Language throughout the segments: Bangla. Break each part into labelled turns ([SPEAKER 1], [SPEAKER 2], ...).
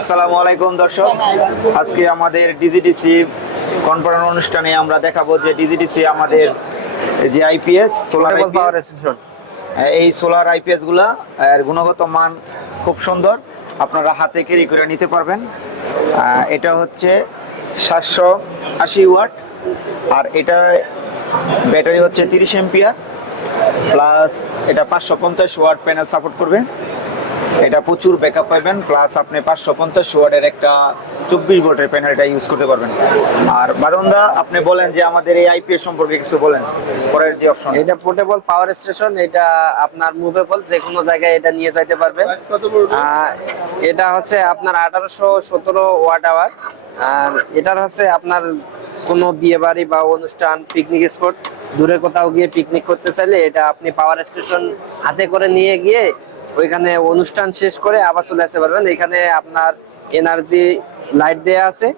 [SPEAKER 1] আসসালামু আলাইকুম দর্শক। আজকে আমাদের ডিজিডিসি কনফারেন্স অনুষ্ঠানে আমরা দেখাবো যে ডিজিডিসি আমাদের যে আইপিএস সোলার পাওয়ার এই সোলার আইপিএসগুলা এর গুণগত মান খুব সুন্দর। আপনারা হাতে ক্যারি করে নিতে পারবেন। এটা হচ্ছে সাতশো আশি ওয়াট। আর এটা ব্যাটারি হচ্ছে তিরিশ এম্পিয়ার। প্লাস এটা পাঁচশো পঞ্চাশ ওয়াট প্যানেল সাপোর্ট করবে। এটা প্রচুর ব্যাকআপ পাবেন প্লাস আপনি পাঁচশো পঞ্চাশ ওয়াটের একটা চব্বিশ ভোল্টের প্যানেলটা ইউজ করতে পারবেন। আর বাদনদা আপনি বলেন যে আমাদের এই আইপিএস সম্পর্কে কিছু বলেন পরের যে অপশন
[SPEAKER 2] এটা পোর্টেবল পাওয়ার স্টেশন এটা আপনার মুভেবল যে কোনো জায়গায় এটা নিয়ে যাইতে পারবেন। আহ, এটা হচ্ছে আপনার আঠারোশো সতেরো ওয়াট আওয়ার আর এটার হচ্ছে আপনার কোনো বিয়ে বাড়ি বা অনুষ্ঠান পিকনিক স্পট দূরে কোথাও গিয়ে পিকনিক করতে চাইলে এটা আপনি পাওয়ার স্টেশন হাতে করে নিয়ে গিয়ে ওইখানে অনুষ্ঠান শেষ করে আবার চলে আসতে পারবেন। এখানে আপনার এনার্জি লাইট দেয়া আছে।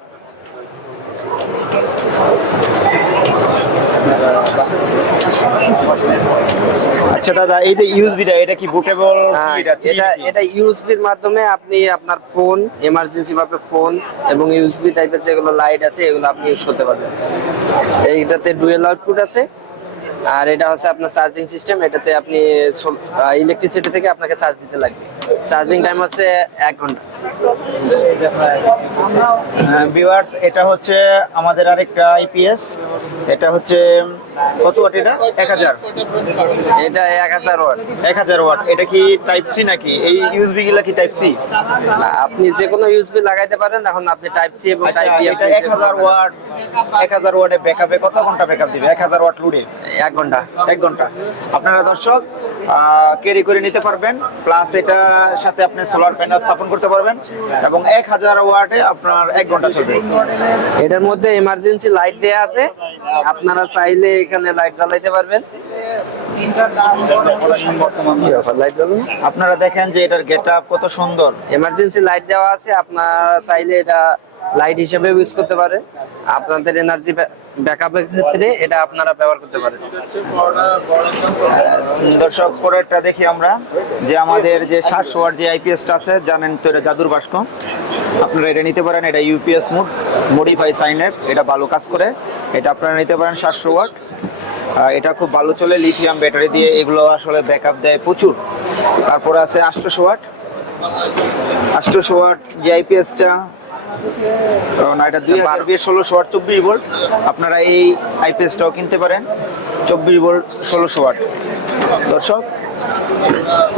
[SPEAKER 1] আচ্ছা দাদা এই যে ইউএসবিটা এটা কি বুটেবল
[SPEAKER 2] হ্যাঁ, এটা এটা ইউএসবির মাধ্যমে আপনি আপনার ফোন এমার্জেন্সি ভাবে ফোন এবং ইউএসবি টাইপের যেগুলো লাইট আছে এগুলো আপনি ইউজ করতে পারবেন। এইটাতে ডুয়েল আউটপুট আছে। আর এটা হচ্ছে আপনার চার্জিং সিস্টেম এটাতে আপনি ইলেকট্রিসিটি থেকে আপনাকে চার্জ দিতে লাগবে। চার্জিং টাইম হচ্ছে এক ঘণ্টা।
[SPEAKER 1] ভিউয়ার্স এটা হচ্ছে আমাদের আরেকটা আইপিএস এটা হচ্ছে কত ওয়াট এটা? এক হাজার।
[SPEAKER 2] এটা এক হাজার ওয়াট
[SPEAKER 1] এক হাজার ওয়াট এটা কি টাইপ সি নাকি? এই ইউএসবি গুলা কি টাইপ সি না
[SPEAKER 2] আপনি যে কোনো ইউএসবি লাগাইতে পারেন এখন আপনি টাইপ সি এবং টাইপ বি
[SPEAKER 1] এটা এক হাজার ওয়াট এক হাজার ওয়াটে ব্যাকআপে কত ঘণ্টা ব্যাকআপ দিবে? এক হাজার ওয়াট লোডে
[SPEAKER 2] এক ঘণ্টা।
[SPEAKER 1] এক ঘণ্টা। আপনারা দর্শক ক্যারি করে নিতে পারবেন প্লাস এটা সাথে আপনি সোলার প্যানেল স্থাপন করতে পারবেন এবং এক হাজার ওয়াটে আপনার এক ঘণ্টা চলবে।
[SPEAKER 2] এটার মধ্যে এমার্জেন্সি লাইট দেয়া আছে আপনারা চাইলে এখানে লাইট জ্বালাইতে পারবেন। লাইট
[SPEAKER 1] আপনারা দেখেন যে এটার গেট কত সুন্দর।
[SPEAKER 2] এমার্জেন্সি লাইট দেওয়া আছে আপনারা চাইলে এটা লাইট হিসেবে ইউজ করতে পারেন। আপনাদের এনার্জি ব্যাকআপের ক্ষেত্রে এটা আপনারা ব্যবহার করতে পারেন।
[SPEAKER 1] দর্শক, পরেরটা দেখি আমরা, যে আমাদের যে সাতশো ওয়াট যে আইপিএসটা আছে, জানেন তো এটা জাদুর বাস্ক আপনারা এটা নিতে পারেন, এটা ইউপিএস মোড মডিফাই সাইনের এটা ভালো কাজ করে। এটা আপনারা নিতে পারেন সাতশো ওয়াট এটা খুব ভালো চলে লিথিয়াম ব্যাটারি দিয়ে, এগুলো আসলে ব্যাকআপ দেয় প্রচুর। তারপরে আছে আটশোশো ওয়াট। আটশোশো ওয়াট যে আইপিএসটা না এটা দুই হাজার বিশ ষোলোশো ওয়াট চব্বিশ ভোল্ট। আপনারা এই আইপিএসটাও কিনতে পারেন। চব্বিশ ভোল্ট ষোলোশো ওয়াট। দর্শক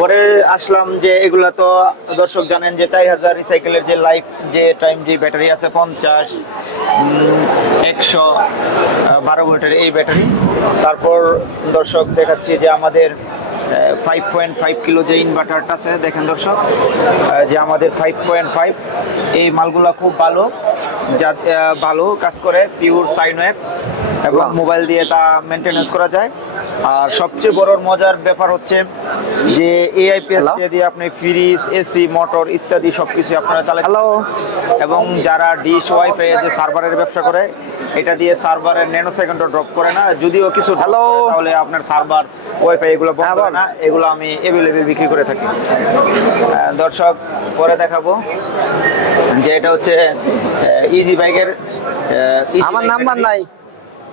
[SPEAKER 1] পরে আসলাম যে এগুলা তো দর্শক জানেন যে চার হাজার রিসাইকেলের যে লাইফ যে টাইম যে ব্যাটারি আছে পঞ্চাশ একশো বারো ভোল্টের এই ব্যাটারি তারপর দর্শক দেখাচ্ছি যে আমাদের ফাইভ পয়েন্ট ফাইভ কিলো যে ইনভার্টারটা আছে দেখেন দর্শক যে আমাদের ফাইভ পয়েন্ট ফাইভ এই মালগুলা খুব ভালো যা ভালো কাজ করে পিওর সাইন ওয়েভ এবং মোবাইল দিয়ে তা মেনটেনেন্স করা যায়। আর সবচেয়ে বড় মজার ব্যাপার হচ্ছে যে এআইপিএস দিয়ে আপনি ফ্রিজ এসি মোটর ইত্যাদি সবকিছু আপনারা
[SPEAKER 2] হ্যালো
[SPEAKER 1] এবং যারা ডিশ ওয়াইফাই যে সার্ভারের ব্যবসা করে এটা দিয়ে সার্ভারের ন্যানো সেকেন্ডও ড্রপ করে না যদিও কিছু
[SPEAKER 2] ভালো
[SPEAKER 1] তাহলে আপনার সার্ভার ওয়াইফাই এগুলো বন্ধ
[SPEAKER 2] হ্যাঁ,
[SPEAKER 1] না এগুলো আমি অ্যাভেলেবেল বিক্রি করে থাকি। দর্শক পরে দেখাবো যে এটা হচ্ছে ইজি বাইকের
[SPEAKER 2] আমার নাম্বার নাই।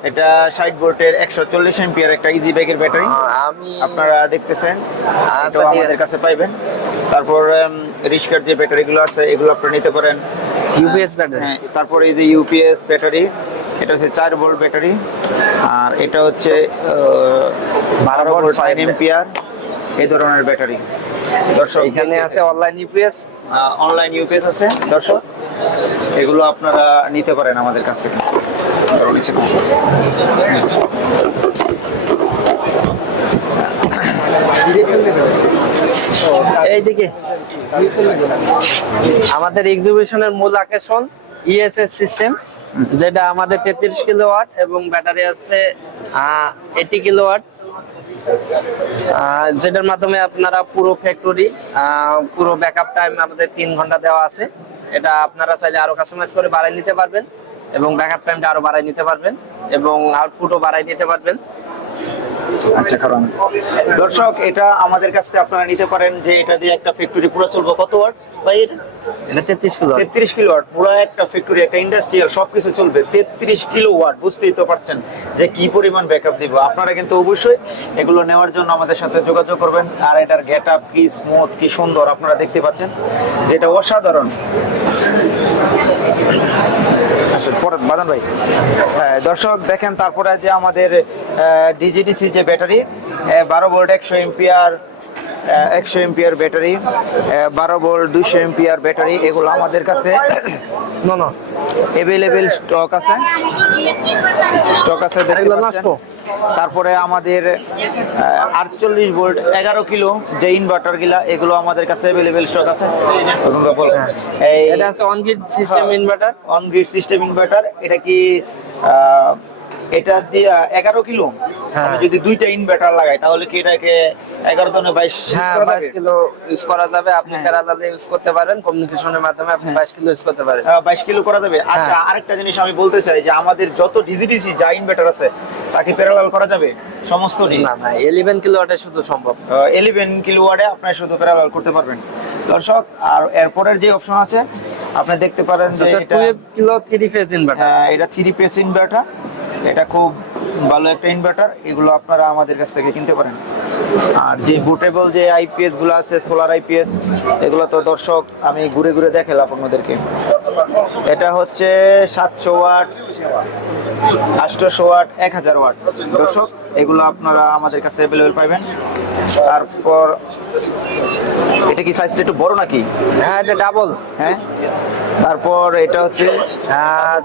[SPEAKER 1] এটা ষাট ভোল্টের একশো চল্লিশ এমপিয়ার একটা ইজি ব্যাগের ব্যাটারি
[SPEAKER 2] আমি
[SPEAKER 1] আপনারা দেখতেছেন
[SPEAKER 2] আচ্ছা,
[SPEAKER 1] আমাদের কাছে পাইবেন। তারপর রিস্কার যে ব্যাটারিগুলো আছে এগুলো আপনারা নিতে পারেন।
[SPEAKER 2] ইউপিএস ব্যাটারি
[SPEAKER 1] হ্যাঁ তারপরে এই যে ইউপিএস ব্যাটারি এটা হচ্ছে চার ভোল্ট ব্যাটারি আর এটা হচ্ছে বারো ভোল্ট ফাইভ এম্পিয়ার। এই ধরনের ব্যাটারি। দর্শক
[SPEAKER 2] এখানে আছে অনলাইন ইউপিএস
[SPEAKER 1] অনলাইন ইউপিএস আছে। দর্শক এগুলো আপনারা নিতে পারেন আমাদের কাছ থেকে।
[SPEAKER 2] এইদিকে। আমাদের এক্সিবিশনের মূল আকর্ষণ ইএসএস সিস্টেম যেটা আমাদের তেত্রিশ কিলো ওয়াট এবং ব্যাটারি আছে এইটি কিলো ওয়াট যেটার মাধ্যমে আপনারা পুরো ফ্যাক্টরি পুরো ব্যাকআপ টাইম আমাদের তিন ঘণ্টা দেওয়া আছে। এটা আপনারা চাইলে আরও কাস্টমাইজ করে বাড়াই নিতে পারবেন এবং ব্যাকআপ টাইমটা আরও বাড়াই নিতে পারবেন এবং আউটপুটও বাড়াই নিতে পারবেন।
[SPEAKER 1] আচ্ছা কারণ দর্শক এটা আমাদের কাছ থেকে আপনারা নিতে পারেন যে এটা দিয়ে একটা ফ্যাক্টরি পুরো চলবে কত ওয়াট ভাই এটা
[SPEAKER 2] তেত্রিশ কিলো
[SPEAKER 1] তেত্রিশ কিলো ওয়াট পুরো একটা ফ্যাক্টরি একটা ইন্ডাস্ট্রিয়াল সবকিছু চলবে। তেত্রিশ কিলো ওয়াট বুঝতেই তো পারছেন যে কি পরিমাণ ব্যাকআপ দিব। আপনারা কিন্তু অবশ্যই এগুলো নেওয়ার জন্য আমাদের সাথে যোগাযোগ করবেন। আর এটার গেট আপ কি স্মুথ কি সুন্দর আপনারা দেখতে পাচ্ছেন যেটা অসাধারণ। পরে বাদান ভাই। হ্যাঁ, দর্শক দেখেন তারপরে যে আমাদের ডিজিডিসি যে ব্যাটারি বারো ভোল্ট একশো এমপিআর একশো এমপিআর ব্যাটারি বারো ভোল্ট দুইশো এমপিআর ব্যাটারি এগুলো আমাদের কাছে
[SPEAKER 2] না না।
[SPEAKER 1] অ্যাভেলেবেল স্টক আছে। স্টক আছে। তারপরে আমাদের আটচল্লিশ ভোল্ট এগারো কিলো যে ইনভার্টারগুলা এগুলো আমাদের কাছে অ্যাভেলেবেল স্টক আছে। এই
[SPEAKER 2] এটা হচ্ছে on grid system inverter
[SPEAKER 1] on grid system inverter এটা কি এটা দিয়ে এগারো কিলো।
[SPEAKER 2] হ্যাঁ।
[SPEAKER 1] আমি যদি দুইটা ইনভার্টার লাগাই তাহলে কি এটাকে এগারো দনে বাইশ
[SPEAKER 2] হ্যাঁ বাইশ কিলো ইউজ করা যাবে। আপনি
[SPEAKER 1] হ্যাঁ।
[SPEAKER 2] প্যারালালে ইউজ করতে পারেন কমিউনিকেশনের মাধ্যমে আপনি বাইশ কিলো ইউজ করতে পারেন।
[SPEAKER 1] বাইশ কিলো করা যাবে। আচ্ছা
[SPEAKER 2] হ্যাঁ।
[SPEAKER 1] আরেকটা জিনিস আমি বলতে চাই যে আমাদের যত ডিজিডিসি যা ইনভার্টার আছে তাকে প্যারালাল করা যাবে? সমস্ত
[SPEAKER 2] না না ইলেভেন কিলো ওটা শুধু সম্ভব।
[SPEAKER 1] ইলেভেন কিলো ওয়ার্ডে আপনার শুধু প্যারালাল করতে পারবেন। দর্শক আর এরপরের যে অপশন আছে আপনি দেখতে পারেন যে এটা-
[SPEAKER 2] twelve kilo three phase inverter
[SPEAKER 1] হ্যাঁ, এটা থ্রি পেস ইনভার্টার এটা খুব ভালো একটা ইনভার্টার এগুলো আপনারা আমাদের কাছ থেকে কিনতে পারেন। আর যে বুটেবল যে আইপিএসগুলো আছে সোলার আইপিএস এগুলো তো দর্শক, আমি ঘুরে ঘুরে দেখালাম আপনাদেরকে। এটা হচ্ছে সাতশো ওয়াট, আটশোশো ওয়াট, এক হাজার ওয়াট। দর্শক, এগুলো আপনারা আমাদের কাছে অ্যাভেলেবেল পাবেন তারপর এটা কি সাইজটা একটু বড় নাকি?
[SPEAKER 2] হ্যাঁ এটা ডাবল
[SPEAKER 1] হ্যাঁ? তারপর এটা হচ্ছে হ্যাঁ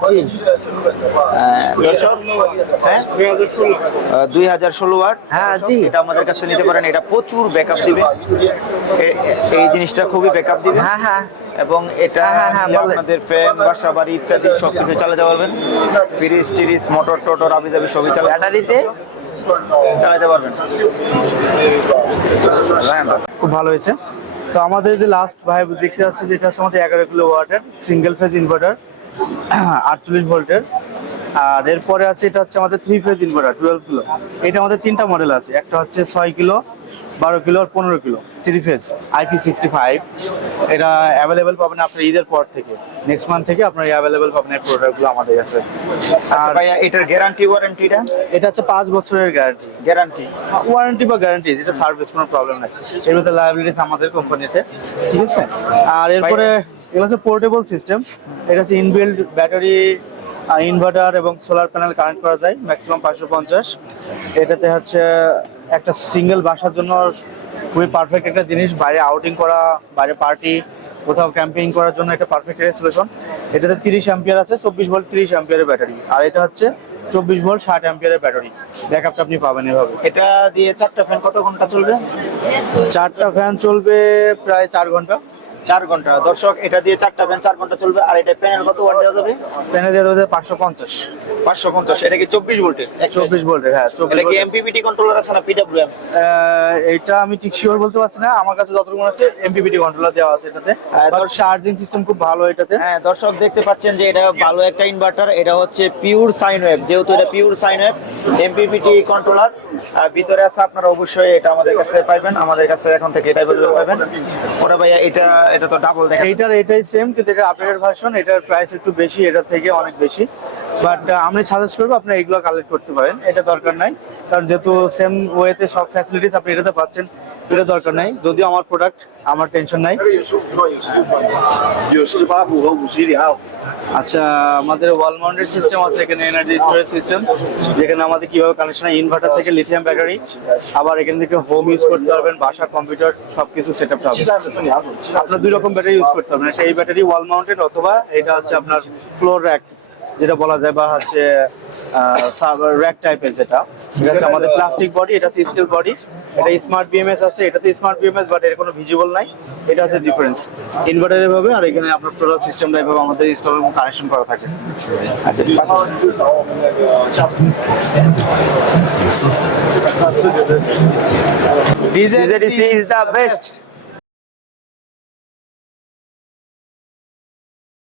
[SPEAKER 1] দুই হাজার ষোলো ওয়াট
[SPEAKER 2] হ্যাঁ জি।
[SPEAKER 1] এটা আমাদের কাছে নিতে পারেন। এটা প্রচুর ব্যাকআপ দিবে। এই জিনিসটা খুবই ব্যাকআপ দিবে।
[SPEAKER 2] হ্যাঁ হ্যাঁ।
[SPEAKER 1] এবং এটা
[SPEAKER 2] হ্যাঁ, হ্যাঁ।
[SPEAKER 1] আপনাদের ফ্যান বাসা বাড়ি ইত্যাদি সবকিছু চালাতে পারবেন। ফ্রিজ টিরিজ মোটর টোটর আবি যাবি সবই চালাতে
[SPEAKER 2] ব্যাটারিতে?
[SPEAKER 1] চালাতে পারবেন।
[SPEAKER 3] খুব ভালো হয়েছে। তো আমাদের যে লাস্ট ভাই দেখতে যাচ্ছে যেটা হচ্ছে আমাদের এগারো কিলো ওয়াটের সিঙ্গেল ফেজ ইনভার্টার আটচল্লিশ ভোল্টের। আর এরপরে আছে এটা হচ্ছে আমাদের three phase inverter twelve kilo. এটা আমাদের তিনটা মডেল আছে। একটা হচ্ছে ছয় কিলো বারো কিলো আর পনেরো kilo three phase IP sixty five এটা অ্যাভেলেবেল পাবেন আপনার ঈদের পর থেকে। নেক্সট মান্থ থেকে আপনার অ্যাভেলেবেল পাবেন এই প্রোডাক্টগুলো আমাদের কাছে।
[SPEAKER 1] আচ্ছা
[SPEAKER 3] আর
[SPEAKER 1] ভাইয়া এটার গ্যারান্টি ওয়ারেন্টিটা
[SPEAKER 3] এটা হচ্ছে পাঁচ বছরের গ্যারান্টি
[SPEAKER 1] গ্যারান্টি
[SPEAKER 3] ওয়ারেন্টি বা গ্যারান্টি এটা সার্ভিস কোনো প্রবলেম নাই। এর মধ্যে লাইবিলিটিস আমাদের কোম্পানিতে ঠিক আছে? আর এরপরে এগুলো হচ্ছে পোর্টেবল সিস্টেম এটা হচ্ছে ইনবিল্ড ব্যাটারি ইনভার্টার এবং সোলার প্যানেল কানেক্ট করা যায় ম্যাক্সিমাম পাঁচশো পঞ্চাশ। এটাতে হচ্ছে একটা সিঙ্গেল বাসার জন্য খুবই পারফেক্ট একটা জিনিস। বাইরে আউটিং করা বাইরে পার্টি কোথাও ক্যাম্পিং করার জন্য একটা পারফেক্ট একটা সলিউশন এটাতে তিরিশ অ্যাম্পিয়ার আছে চব্বিশ ভোল্ট তিরিশ অ্যাম্পিয়ারের ব্যাটারি আর এটা হচ্ছে চব্বিশ ভোল্ট ষাট অ্যাম্পিয়ারের ব্যাটারি ব্যাকআপটা আপনি পাবেন এভাবে।
[SPEAKER 1] এটা দিয়ে চারটা ফ্যান কত ঘণ্টা চলবে?
[SPEAKER 3] চারটা ফ্যান চলবে প্রায় চার ঘণ্টা।
[SPEAKER 1] চার ঘণ্টা। দর্শক এটা দিয়ে চারটা ফ্যান চার ঘণ্টা চলবে। আর এটা প্যানেল কত? ওয়াট দেওয়া যাবে?
[SPEAKER 3] প্যানে দিয়ে দেবে পাঁচশো পঞ্চাশ।
[SPEAKER 1] পাঁচশো পঞ্চাশ। এটা কি চব্বিশ ভোল্টের?
[SPEAKER 3] চব্বিশ ভোল্টের হ্যাঁ
[SPEAKER 1] এটা কি এমপিপিটি কন্ট্রোলার আছে না পিডব্লিউএম
[SPEAKER 3] এটা আমি ঠিক শিওর বলতে পারছি না। আমার কাছে যতটুকু আছে এমপিপিটি কন্ট্রোলার দেওয়া আছে এটাতে। আর চার্জিং সিস্টেম খুব ভালো এটাতে।
[SPEAKER 1] হ্যাঁ দর্শক দেখতে পাচ্ছেন যে এটা ভালো একটা ইনভার্টার এটা হচ্ছে পিওর সাইন ওয়েভ যেহেতু এটা pure sine wave MPPT controller ভিতরে আছে আপনারা অবশ্যই এটা আমাদের কাছে পাইবেন। আমাদের কাছে এখন থেকে এটা পাবেন ওরা ভাইয়া এটা এটা তো ডাবল দেখা
[SPEAKER 3] এইটার এটাই সেম কিন্তু এটা আপডেটেড ভার্সন এটার প্রাইস একটু বেশি, এটার থেকে অনেক বেশি। বাট আমি সাজেস্ট করব আপনি এগুলো কালেক্ট করতে পারেন, এটা দরকার নাই। কারণ যেহেতু সেম ওয়েতে সব ফ্যাসিলিটিস আপনি এটাতে পাচ্ছেন এটা দরকার নাই। যদিও আমার প্রোডাক্ট আমার টেনশন নাই। আচ্ছা আমাদের ওয়াল মাউন্টেড সিস্টেম আছে, এখানে এনার্জি স্টোরেজ সিস্টেম যেখানে আমাদের কীভাবে কানেকশন ইনভার্টার থেকে লিথিয়াম ব্যাটারি আবার এখান থেকে হোম ইউজ করতে পারবেন, বাসা কম্পিউটার সবকিছু সেট আপ হবে। আপনার দুই রকম ব্যাটারি ইউজ করতে পারবেন একটা এই ব্যাটারি ওয়াল মাউন্টেড অথবা এটা হচ্ছে আপনার ফ্লোর র্যাক যেটা বলা যায়, বা হচ্ছে র্যাক টাইপের যেটা। ঠিক আছে, আমাদের প্লাস্টিক বডি এটা স্টিল বডি এটা স্মার্ট বিএমএস আছে এটা তো স্মার্ট বিএমএস বাট এর কোনো ভিজিবল নাই। এটা হচ্ছে ডিফারেন্স ইনভার্টার এভাবে, আর এখানে আপনার টোটাল সিস্টেমটা এভাবে আমাদের ইনস্টল কানেকশন করা থাকে।
[SPEAKER 1] DJ is the best